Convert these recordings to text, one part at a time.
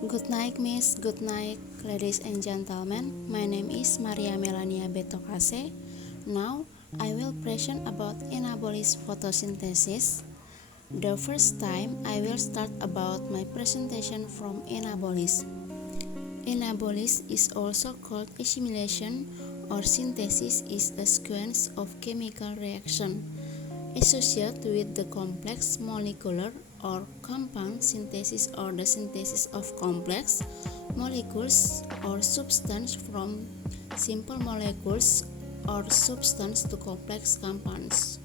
Good night, Miss. Good night, ladies and gentlemen. My name is Maria Melania Betokase. Now, I will present about Anabolism-Photosynthesis. The first time, I will start about my presentation from anabolism. Anabolism is also called assimilation or synthesis is a sequence of chemical reaction associated with the complex molecular or compound synthesis or the synthesis of complex molecules or substance from simple molecules or substance to complex compounds.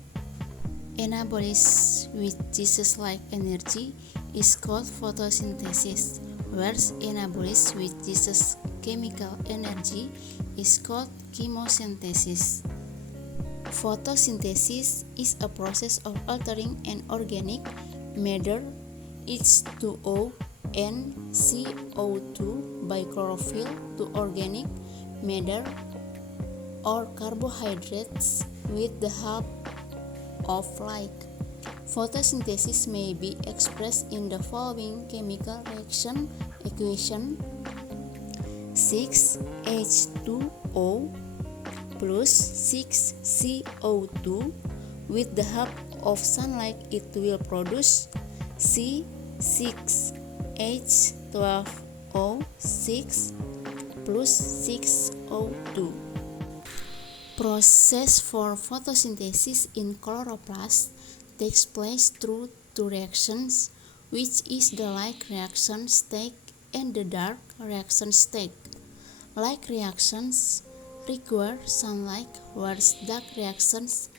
Anabolism with Jesus-like energy is called photosynthesis, whereas anabolism with Jesus chemical energy is called chemosynthesis. Photosynthesis is a process of altering an organic matter H2O and CO2 by chlorophyll to organic matter or carbohydrates with the help of light. Photosynthesis may be expressed in the following chemical reaction equation: 6H2O plus 6CO2. With the help of sunlight, it will produce C6H12O6 plus 6O2. Process for photosynthesis in chloroplast takes place through two reactions, which is the light reaction state and the dark reaction state. Light reactions require sunlight, whereas dark reactions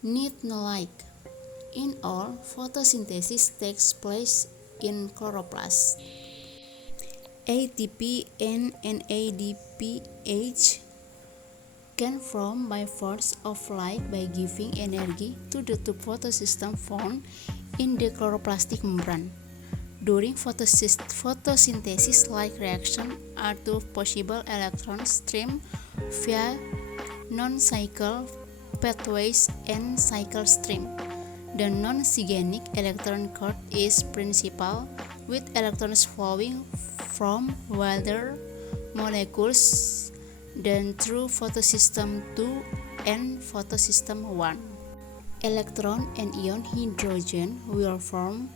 need no light. In all, photosynthesis takes place in chloroplast. ATP and NADPH can form by force of light by giving energy to the two photosystem found in the chloroplastic membrane. During photosynthesis, light reaction are two possible electron streams via non-cycle pathways and cycle stream. The non-sigenic electron current is principal, with electrons flowing from water molecules then through photosystem 2 and photosystem 1. Electron and ion hydrogen will form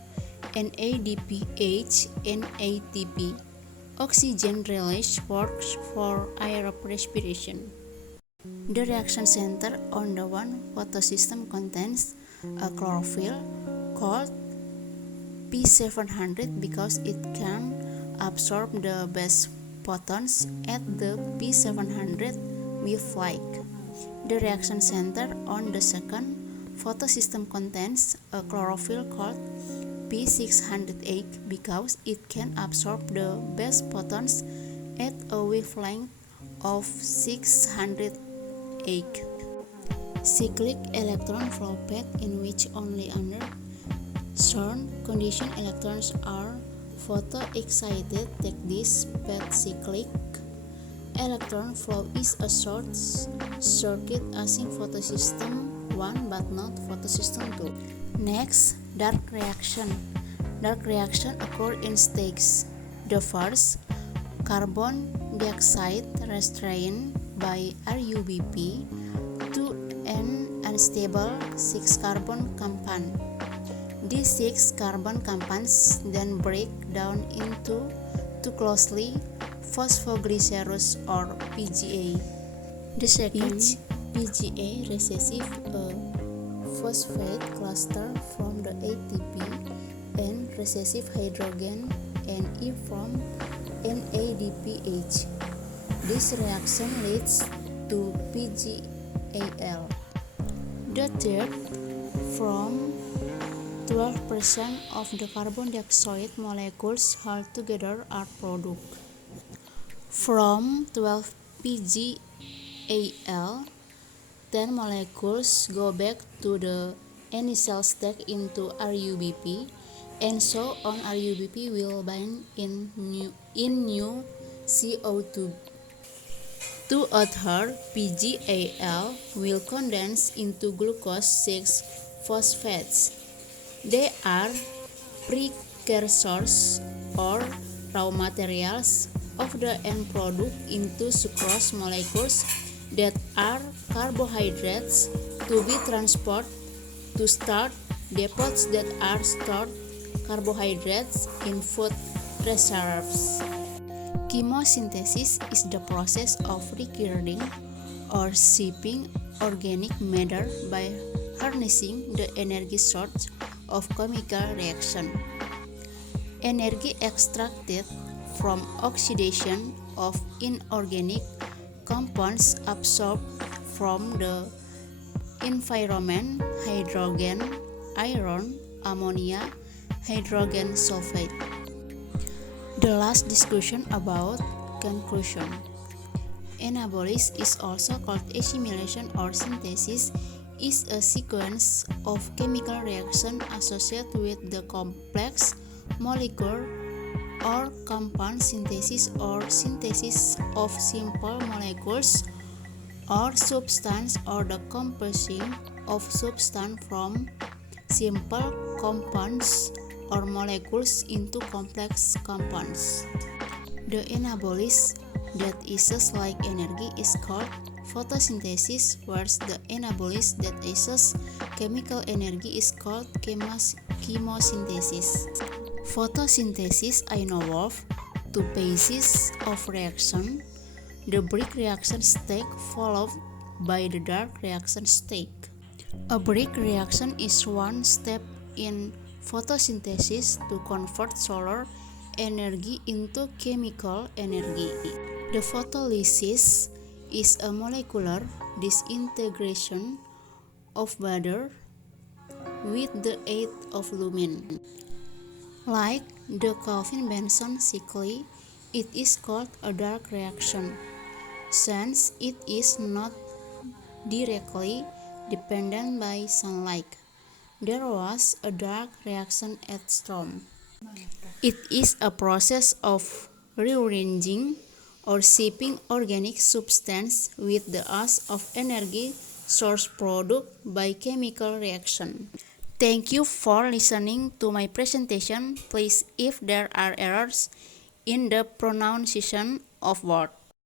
NADPH and ATP. Oxygen release works for aerob respiration. The reaction center on the one photosystem contains a chlorophyll called P700 because it can absorb the base photons at the P700 with light. The reaction center on the second photosystem contains a chlorophyll called P608 because it can absorb the base photons at a wavelength of 608. Cyclic electron flow path in which only under certain conditions electrons are photoexcited take this path cyclic. Electron flow is a short circuit as in photosystem 1 but not photosystem 2. Next, dark reaction. Dark reaction occur in stages. The first, carbon dioxide restrained by RUBP to an unstable 6-carbon compound. These 6 carbon compounds then break down into two closely phosphoglycerous or PGA. The second, PGA receives a phosphate cluster from the ATP and receives hydrogen and E from NADPH. This reaction leads to PGAL. The third, from 12% of the carbon dioxide molecules held together are produced. From 12 PGAL, 10 molecules go back to the initial state into RUBP, and so on RUBP will bind in new CO2. Two other PGAL will condense into glucose 6-phosphates. They are precursors or raw materials of the end product into sucrose molecules that are carbohydrates to be transported to starch depots that are stored carbohydrates in food reserves. Chemosynthesis is the process of recreating or shaping organic matter by harnessing the energy source of chemical reaction. Energy extracted from oxidation of inorganic compounds absorbed from the environment: hydrogen, iron, ammonia, hydrogen sulfide. The last discussion about conclusion. Anabolism is also called assimilation or synthesis, is a sequence of chemical reactions associated with the complex molecule or compound synthesis or synthesis of simple molecules or substance or the composition of substance from simple compounds or molecules into complex compounds. The anabolism that uses like energy is called photosynthesis, whereas the anabolism that uses chemical energy is called chemosynthesis. Photosynthesis involves two phases of reaction: the brick reaction stage followed by the dark reaction stage. A brick reaction is one step in photosynthesis to convert solar energy into chemical energy. The photolysis is a molecular disintegration of water with the aid of lumen. Like the Calvin-Benson cycle, it is called a dark reaction, since it is not directly dependent by sunlight. There was a dark reaction at storm. It is a process of rearranging or shaping organic substance with the aid of energy source produced by chemical reaction. Thank you for listening to my presentation. Please, if there are errors in the pronunciation of words,